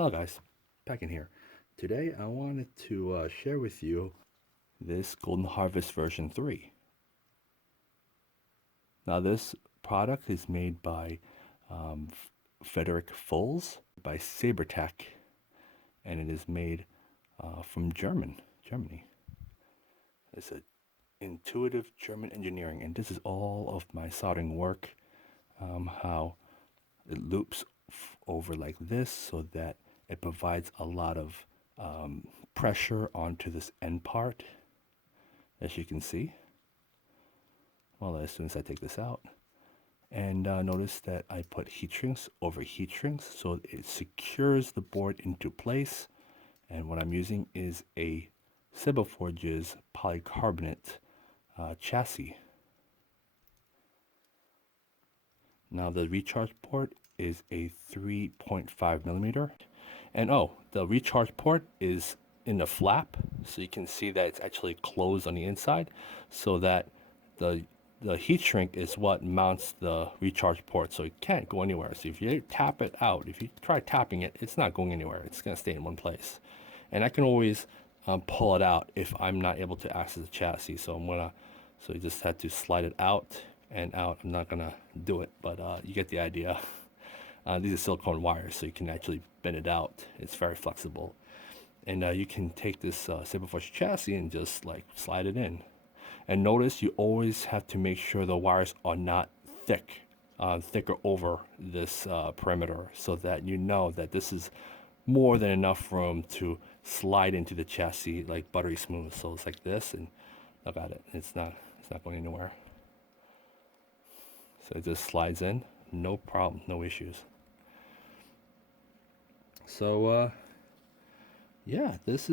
Hello guys, back in here. Today I wanted to share with you this Golden Harvest version 3. Now this product is made by Frederic Folz by Sabertec, and it is made from Germany. It's a intuitive German engineering, and this is all of my soldering work, how it loops over like this so that it provides a lot of pressure onto this end part, as you can see. Well, as soon as I take this out, and notice that I put heat shrinks over heat shrinks so it secures the board into place. And what I'm using is a Saberforge's polycarbonate chassis. Now the recharge port is a 3.5 millimeter, and the recharge port is in the flap, so you can see that it's actually closed on the inside, so that the heat shrink is what mounts the recharge port, so it can't go anywhere. So if you tap it out, if you try tapping it, it's not going anywhere. It's going to stay in one place, and I can always pull it out if I'm not able to access the chassis. So so you just have to slide it out and out. I'm not gonna do it, but you get the idea. These are silicone wires, so you can actually bend it out. It's very flexible, and you can take this Saberforge chassis and just like slide it in. And notice you always have to make sure the wires are not thicker over this perimeter, so that you know that this is more than enough room to slide into the chassis like buttery smooth. So it's like this, and look at it. It's not going anywhere. So it just slides in, no problem, no issues. So yeah, that's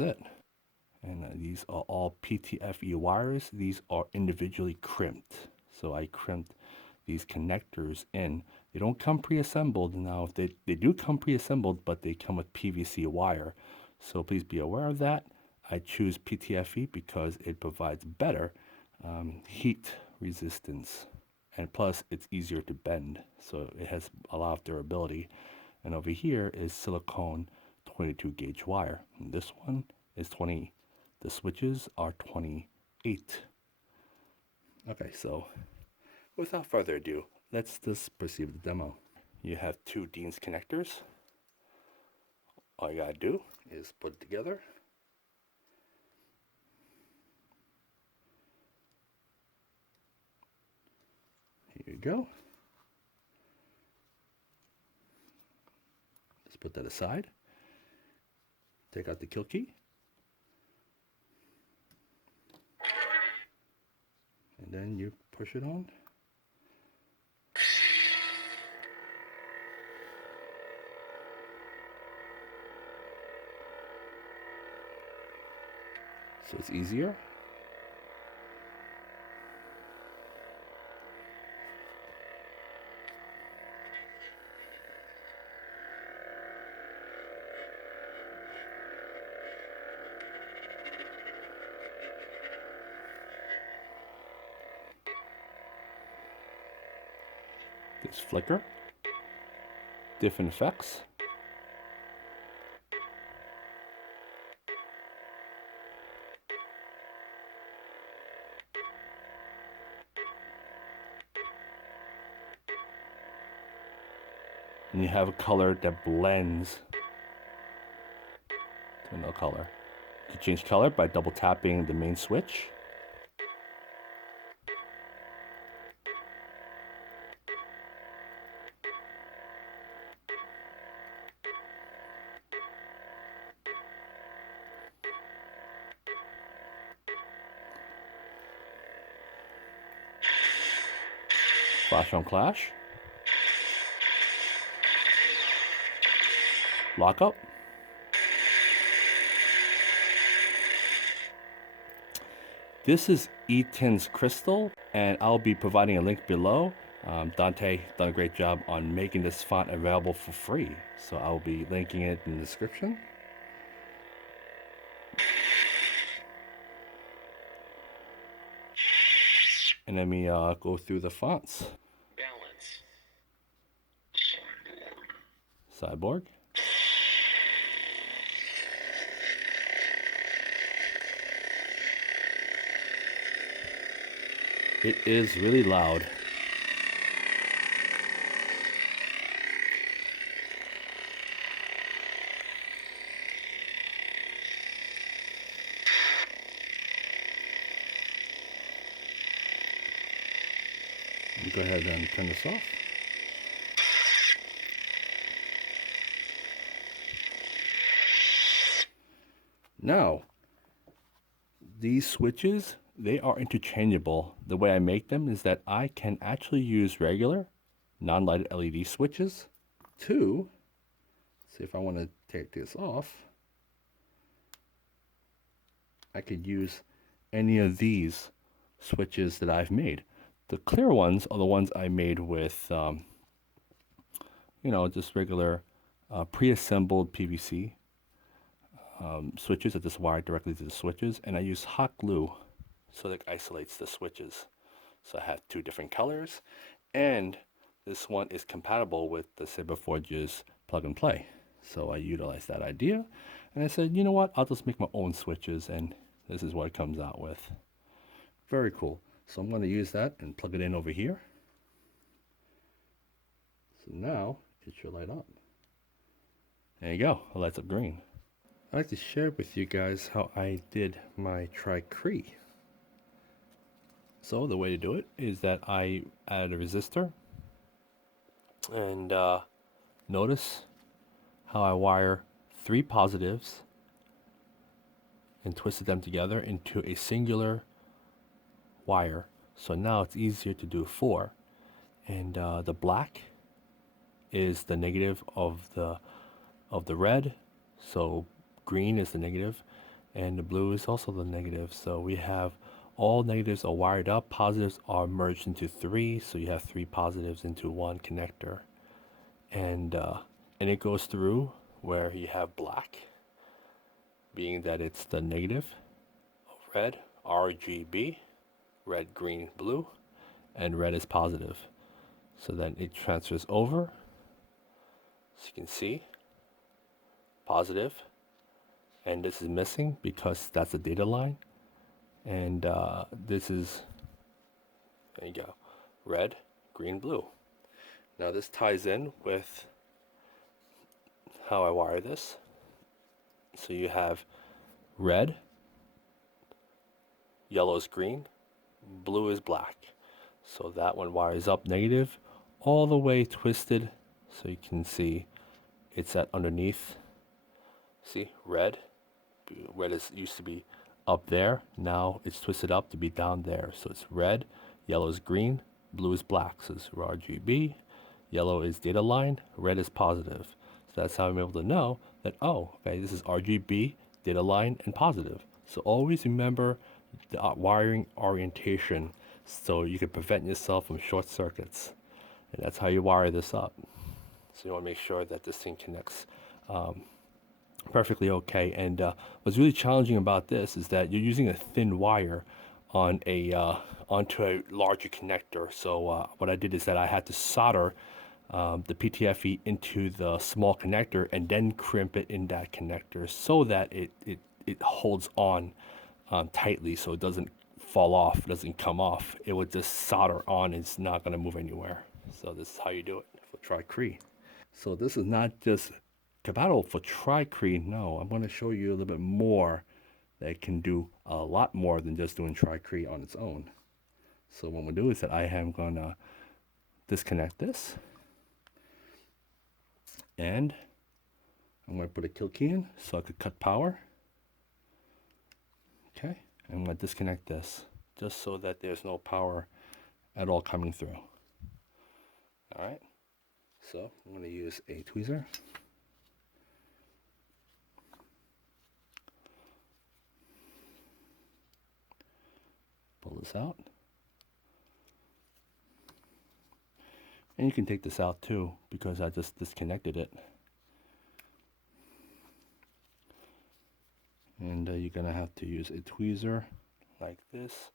it. And these are all PTFE wires. These are individually crimped. So I crimped these connectors in. They don't come pre-assembled. Now they do come pre-assembled, but they come with PVC wire. So please be aware of that. I choose PTFE because it provides better heat resistance, and plus it's easier to bend, so it has a lot of durability. And over here is silicone 22 gauge wire, and this one is 20. The switches are 28. Okay, so without further ado, let's just proceed with the demo. You have two Dean's connectors. All you gotta do is put it together. Here you go. Let's put that aside. Take out the kill key. And then you push it on. So it's easier. This flicker, different effects. And you have a color that blends to no color. You can change color by double tapping the main switch. Flash on clash. Lock up. This is Etaan Crystal, and I'll be providing a link below. Dante done a great job on making this font available for free, so I'll be linking it in the description. And let me go through the fonts. Balance. Cyborg. It is really loud. Go ahead and turn this off. Now, these switches, they are interchangeable. The way I make them is that I can actually use regular non-lighted LED switches to, see if I want to take this off, I could use any of these switches that I've made. The clear ones are the ones I made with, you know, just regular pre-assembled PVC switches that just wire directly to the switches, and I use hot glue so that it isolates the switches. So I have two different colors, and this one is compatible with the Saberforge's plug and play. So I utilized that idea, and I said, you know what, I'll just make my own switches, and this is what it comes out with. Very cool. So I'm going to use that and plug it in over here. So now it should light up. There you go, it lights up green. I'd like to share with you guys how I did my CREE. So the way to do it is that I add a resistor, and notice how I wire 3 positives and twisted them together into a singular wire. So now it's easier to do 4, and the black is the negative of the red, so green is the negative, and the blue is also the negative. So we have all negatives are wired up, positives are merged into 3, so you have 3 positives into 1 connector, and it goes through where you have black, being that it's the negative of red, RGB, red, green, blue, and red is positive. So then it transfers over, so you can see positive, and this is missing because that's the data line, and this is, there you go, red, green, blue. Now this ties in with how I wire this. So you have red, yellow is green, blue is black. So that one wires up negative all the way twisted, so you can see it's at underneath. See, red is used to be up there, now it's twisted up to be down there. So it's red, yellow is green, blue is black. So it's RGB, yellow is data line, red is positive. So that's how I'm able to know that, oh, okay, this is RGB, data line, and positive. So always remember the wiring orientation so you can prevent yourself from short circuits. And that's how you wire this up. So you want to make sure that this thing connects perfectly okay. And what's really challenging about this is that you're using a thin wire on a onto a larger connector. So what I did is that I had to solder the PTFE into the small connector and then crimp it in that connector so that it holds on tightly, so it doesn't fall off, doesn't come off. It would just solder on, it's not going to move anywhere. So this is how you do it for CREE. So this is not just compatible for CREE, no, I'm going to show you a little bit more that it can do a lot more than just doing CREE on its own. So what we'll do is that I am going to disconnect this, and I'm going to put a kill key in so I could cut power. Okay, I'm going to disconnect this just so that there's no power at all coming through. All right, so I'm going to use a tweezer. Pull this out. And you can take this out too, because I just disconnected it. And you're going to have to use a tweezer like this.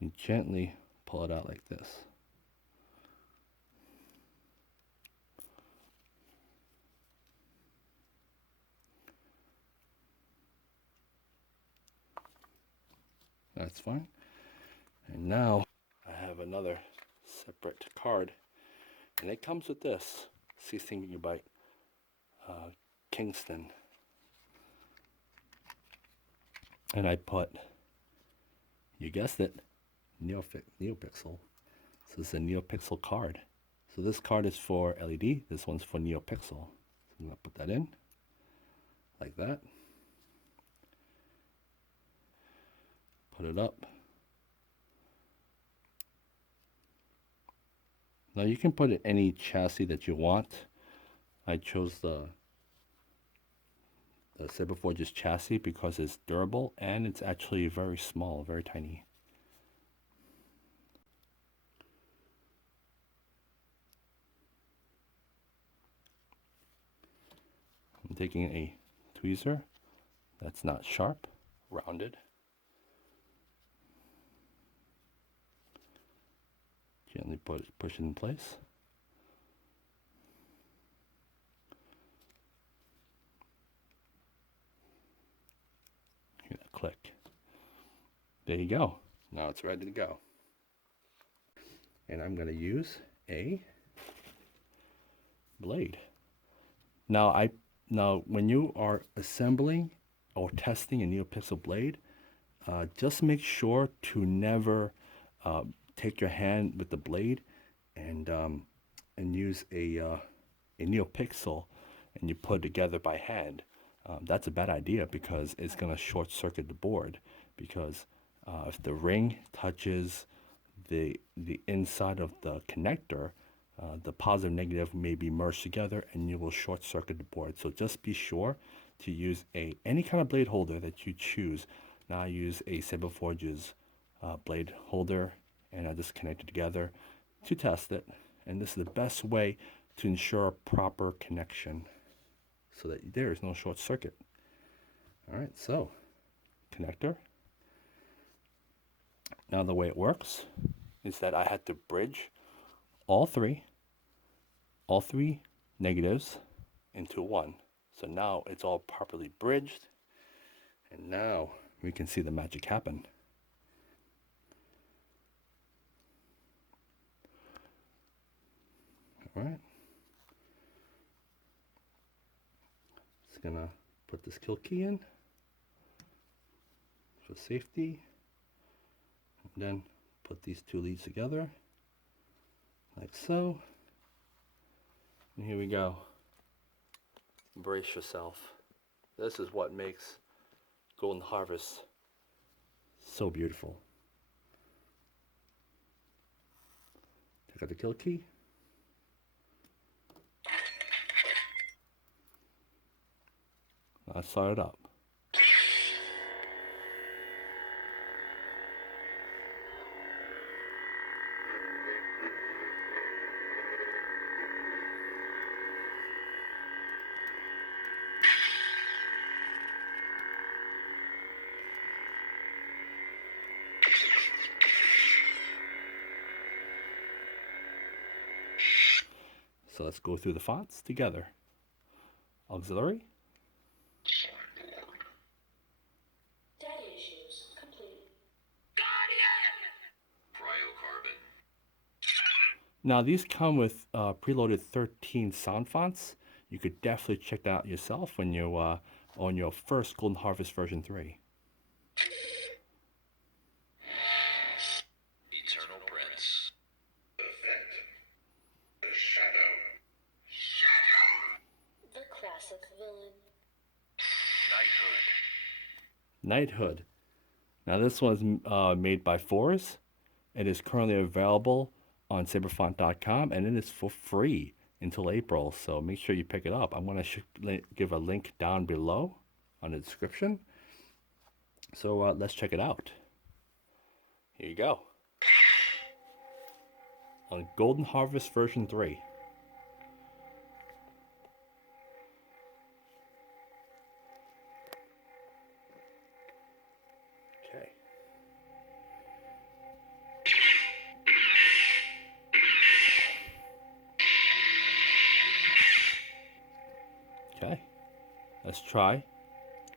You gently pull it out like this. That's fine. And now I have another separate card, and it comes with this 16 gigabyte Kingston. And I put, you guessed it, Neopixel. So this is a Neopixel card. So this card is for LED, this one's for Neopixel. So I'm gonna put that in, like that. Put it up. Now you can put in any chassis that you want. I chose the Saberforge's chassis because it's durable and it's actually very small, very tiny. I'm taking a tweezer that's not sharp, rounded. Gently push it in place. Hear that click. There you go. Now it's ready to go. And I'm going to use a blade. Now when you are assembling or testing a Neopixel blade, just make sure to never take your hand with the blade and use a Neopixel and you put it together by hand. That's a bad idea because it's going to short circuit the board, because if the ring touches the inside of the connector, the positive and negative may be merged together and you will short circuit the board. So just be sure to use any kind of blade holder that you choose. Now I use a Saberforge's blade holder, and I just connect it together to test it. And this is the best way to ensure proper connection so that there is no short circuit. All right, so connector. Now the way it works is that I had to bridge all three negatives into one. So now it's all properly bridged, and now we can see the magic happen. All right. Just gonna put this kill key in for safety, and then put these two leads together like so. And here we go. Brace yourself. This is what makes Golden Harvest so beautiful. Take out the kill key. Let's start it up. So let's go through the fonts together. Auxiliary. Data issues complete. Cryocarbon. Now these come with preloaded 13 sound fonts. You could definitely check that out yourself when you on your first Golden Harvest version 3. Eternal Prince. Effect. The shadow. The classic villain. Knighthood. Knighthood. Now this one's made by Fourzze. It is currently available on saberfont.com, and it is for free until April, so make sure you pick it up. I'm going to give a link down below on the description. So let's check it out. Here you go. On Golden Harvest version 3. Okay. Okay. Let's try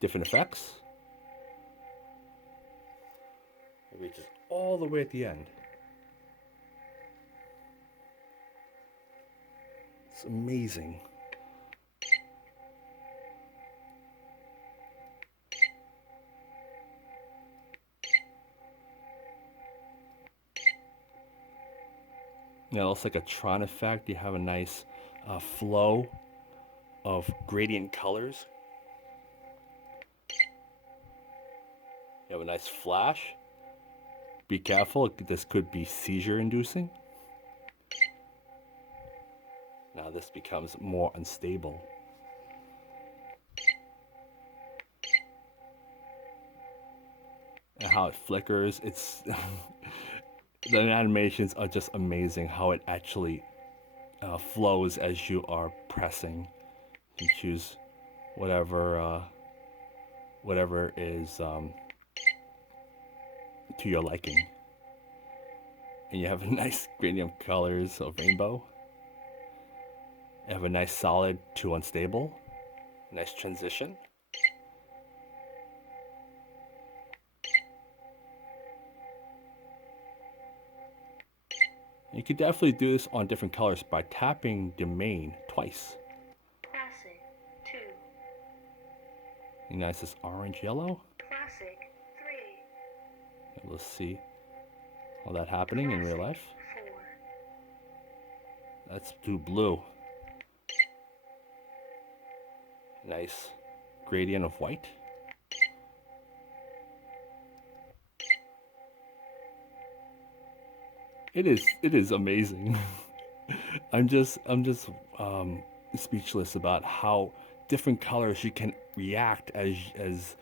different effects. It reaches all the way at the end. It's amazing. Yeah, it looks like a Tron effect. You have a nice flow of gradient colors. You have a nice flash. Be careful, this could be seizure inducing. Now this becomes more unstable. And how it flickers, it's the animations are just amazing how it actually flows as you are pressing. You can choose whatever is to your liking. And you have a nice gradient of colors of rainbow. You have a nice solid to unstable. Nice transition. You could definitely do this on different colors by tapping the main twice. Classic 2. And nice this orange yellow. Classic 3. Let's see all that happening in real life. 4. That's too blue. Nice gradient of white. It is amazing. I'm just speechless about how different colors you can react as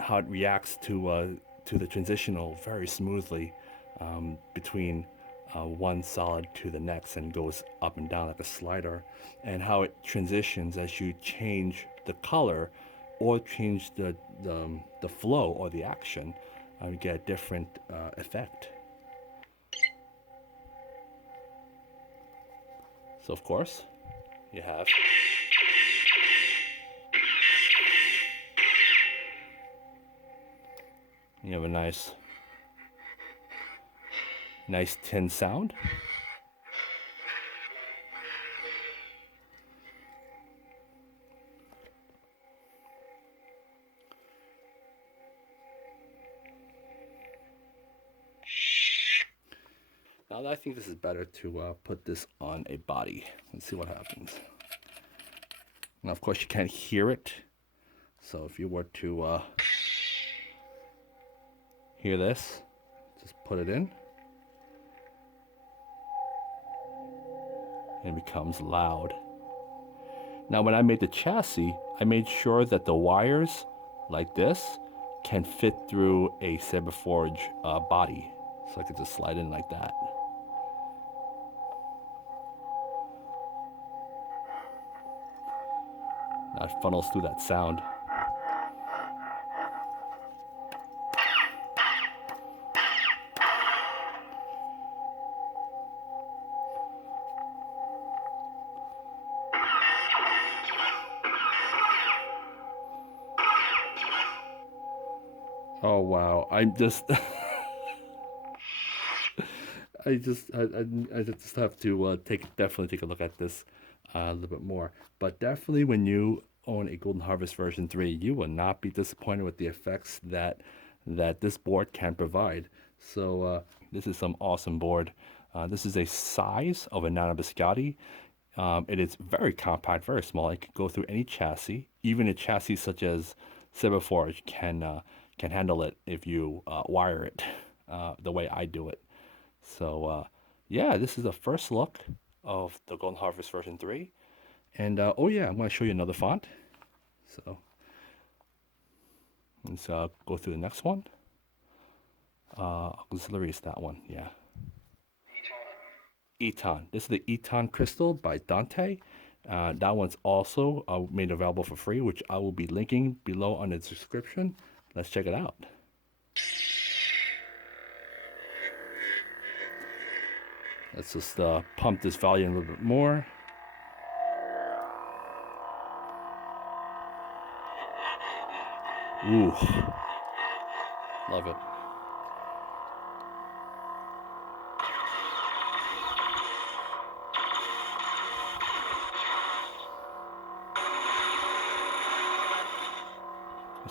how it reacts to the transitional very smoothly between one solid to the next and goes up and down like a slider, and how it transitions as you change the color or change the flow or the action. You get a different effect. So of course, you have a nice tin sound. Now I think this is better to put this on a body and see what happens. Now of course you can't hear it, so if you were to hear this, just put it in and it becomes loud. Now when I made the chassis, I made sure that the wires like this can fit through a Saberforge body, so I could just slide in like that. Now it funnels through that sound. Oh wow, I'm just I just have to definitely take a look at this a little bit more. But definitely when you own a Golden Harvest version 3, you will not be disappointed with the effects that this board can provide. So this is some awesome board. This is a size of a Nano Biscotti. It is very compact, very small. It can go through any chassis. Even a chassis such as Saberforge can handle it if you wire it the way I do it. So yeah, this is the first look of the Golden Harvest version 3. And oh yeah, I'm going to show you another font. So let's go through the next one. Auxiliary is that one, yeah. Etaan. This is the Etaan Crystal by Dante. That one's also made available for free, which I will be linking below on the description. Let's check it out. Let's just pump this volume a little bit more. Ooh, love it.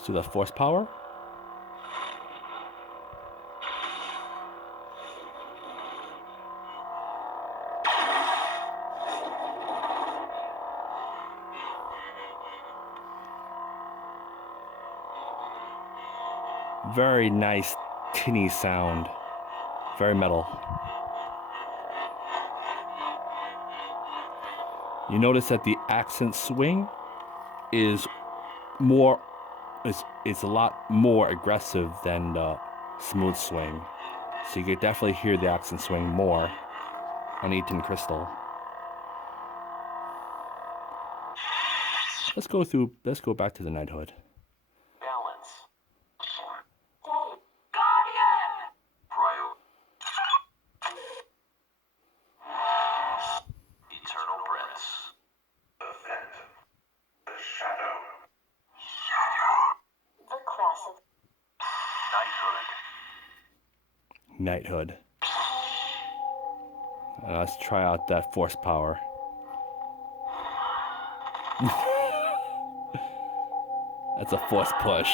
See the force power? Very nice tinny sound. Very metal. You notice that the accent swing is more, it's a lot more aggressive than the smooth swing. So you could definitely hear the accent swing more on Etaan Crystal. Let's go back to the Knighthood. Balance. Guardian! Eternal Prince. Effect. The shadow. The classic. Knighthood. Knighthood. Let's try out that force power. That's a force push.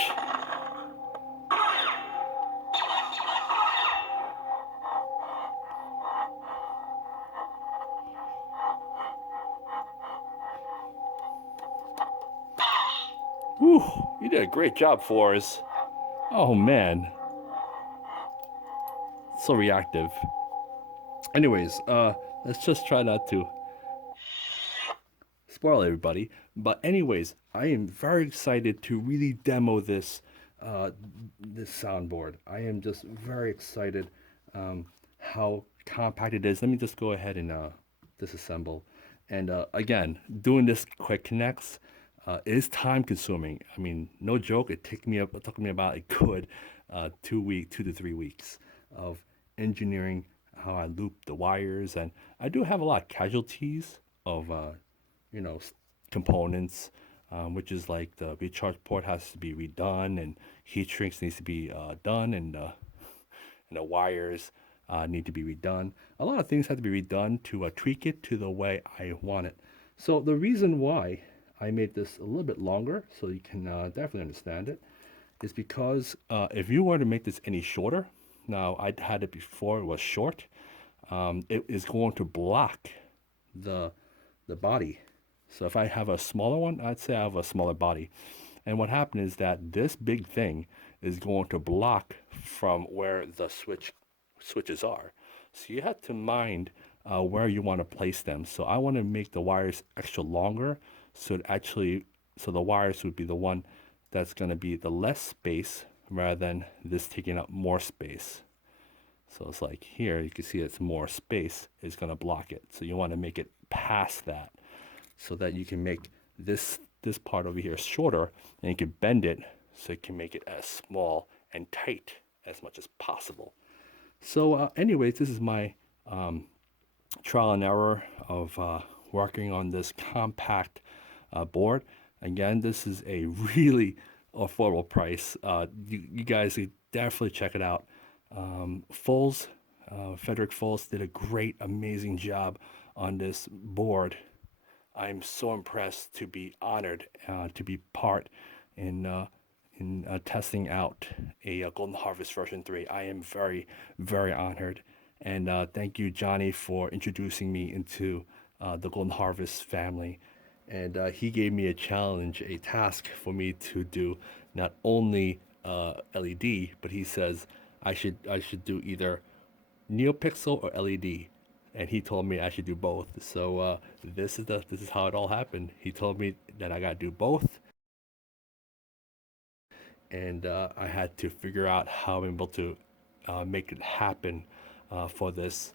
Whew, you did a great job, Fourzze. Oh man. So reactive. Anyways, let's just try not to spoil everybody. But anyways, I am very excited to really demo this this soundboard. I am just very excited how compact it is. Let me just go ahead and disassemble. And again, doing this quick connects is time consuming. I mean, no joke. It took me about a good 2 to 3 weeks of engineering how I loop the wires, and I do have a lot of casualties of you know, components, which is like the recharge port has to be redone, and heat shrinks needs to be done, and the wires need to be redone. A lot of things have to be redone to tweak it to the way I want it. So the reason why I made this a little bit longer, so you can definitely understand it, is because if you were to make this any shorter, now I had it before it was short, it is going to block the body. So if I have a smaller one, I'd say I have a smaller body. And what happened is that this big thing is going to block from where the switches are. So you have to mind where you want to place them. So I want to make the wires extra longer, so the wires would be the one that's going to be the less space rather than this taking up more space. So it's like here, you can see it's more space is going to block it. So you want to make it past that so that you can make this part over here shorter, and you can bend it so you can make it as small and tight as much as possible. So anyways, this is my trial and error of working on this compact board. Again, this is a really affordable price. You guys should definitely check it out. Folz, Frederic Folz did a great, amazing job on this board. I'm so impressed to be honored to be part in testing out a Golden Harvest version 3. I am very, very honored. And thank you, Johnny, for introducing me into the Golden Harvest family. And he gave me a challenge, a task for me to do not only LED, but he says I should do either Neopixel or LED. And he told me I should do both. So this is how it all happened. He told me that I gotta do both, and I had to figure out how I'm able to make it happen for this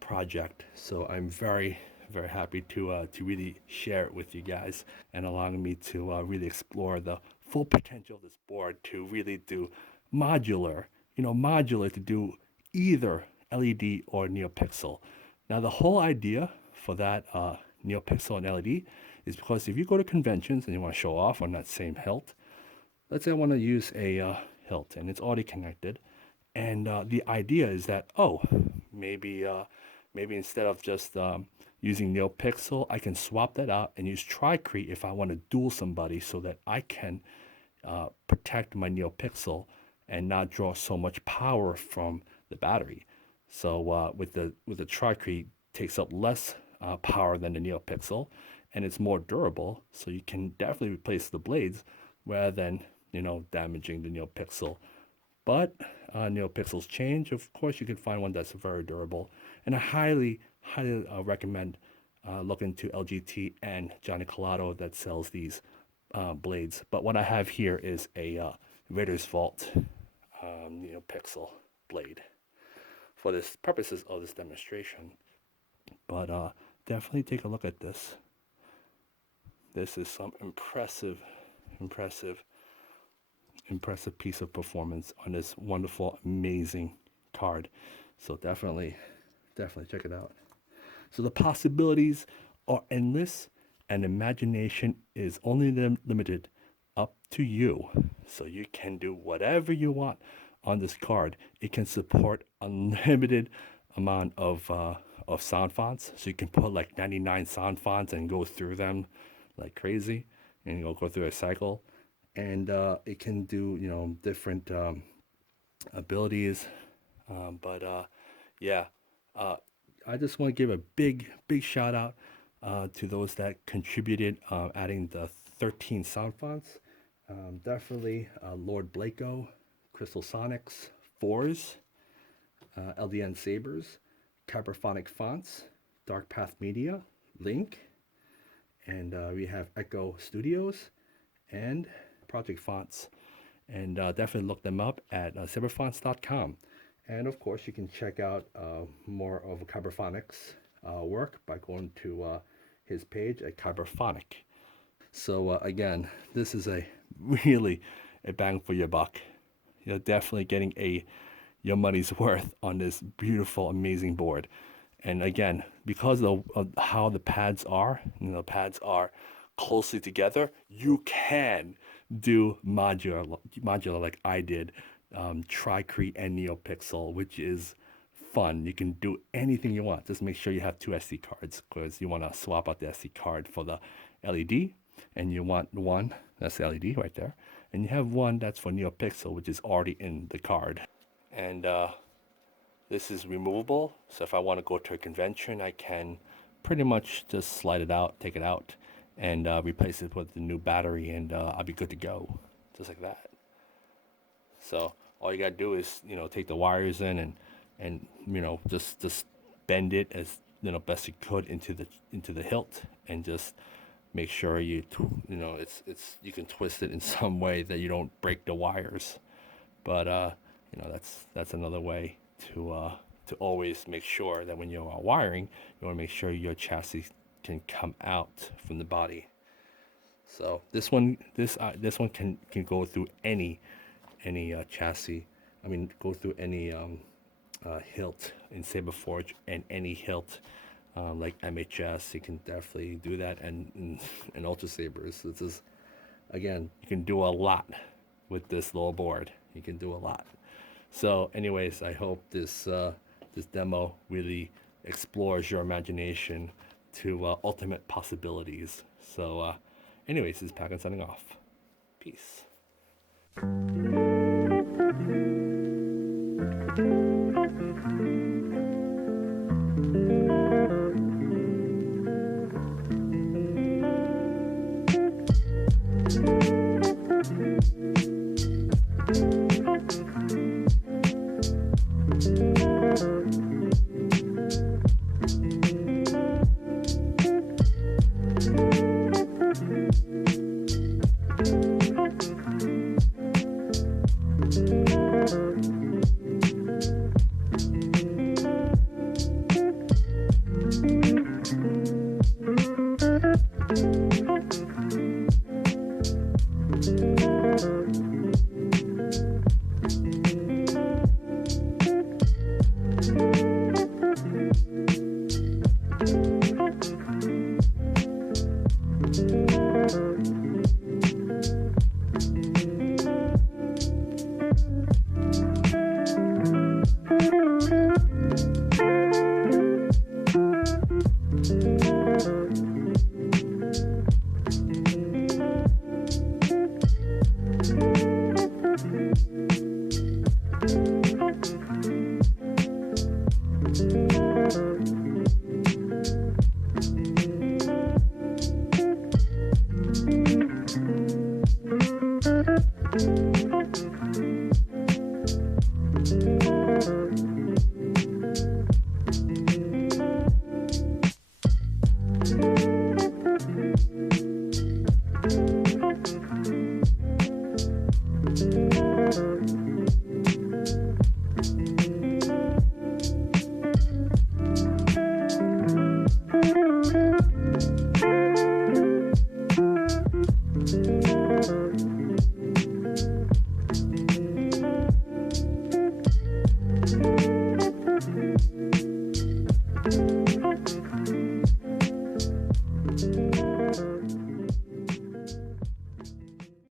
project. So I'm very, very happy to really share it with you guys, and allowing me to really explore the full potential of this board to really do modular, modular to do either LED or Neopixel. Now the whole idea for that Neopixel and LED is because if you go to conventions and you want to show off on that same hilt, let's say I want to use a hilt and it's already connected, and the idea is that, maybe instead of just using Neopixel, I can swap that out and use CREE if I want to duel somebody, so that I can protect my Neopixel and not draw so much power from the battery. So with the CREE, takes up less power than the Neopixel, and it's more durable. So you can definitely replace the blades rather than damaging the Neopixel. But Neopixels change. Of course, you can find one that's very durable, and I highly recommend looking to LGT and Johnny Collado that sells these blades. But what I have here is a Raiders Vault Neopixel blade for this purposes of this demonstration. But definitely take a look at this. This is some impressive piece of performance on this wonderful, amazing card. So definitely check it out. So the possibilities are endless, and imagination is only limited up to you. So you can do whatever you want on this card. It can support unlimited amount of sound fonts. So you can put like 99 sound fonts and go through them like crazy, and you'll go through a cycle. And it can do different abilities. Yeah, I just want to give a big shout out to those that contributed, adding the 13 sound fonts. Definitely Lord Blako, Crystal Sonics, Fourzze, LDN Sabers, Kyberphonic Fonts, Dark Path Media, Link, and we have Echo Studios and Project Fonts. And definitely look them up at saberfonts.com. And of course, you can check out more of Kyberphonic's work by going to his page at Kyberphonic. So again, this is really a bang for your buck. You're definitely getting your money's worth on this beautiful, amazing board. And again, because of how the pads are, pads are closely together, you can do modular like I did, CREE and Neopixel, which is fun. You can do anything you want. Just make sure you have two SD cards, because you want to swap out the SD card for the LED, and you want one, that's the LED right there, and you have one that's for Neopixel, which is already in the card. And this is removable, so if I want to go to a convention, I can pretty much just slide it out, take it out, and replace it with the new battery, and I'll be good to go, just like that. So all you gotta do is take the wires in and just bend it as best you could into the hilt, and just make sure you can twist it in some way that you don't break the wires. But that's another way to always make sure that when you are wiring, you want to make sure your chassis can come out from the body. So this one can go through any chassis. I mean, go through any hilt in Saberforge, and any hilt like MHS. You can definitely do that, and Ultra Sabers. This is, again, you can do a lot with this little board. You can do a lot. So anyways, I hope this demo really explores your imagination to ultimate possibilities. So anyways, this is Pagan signing off. Peace.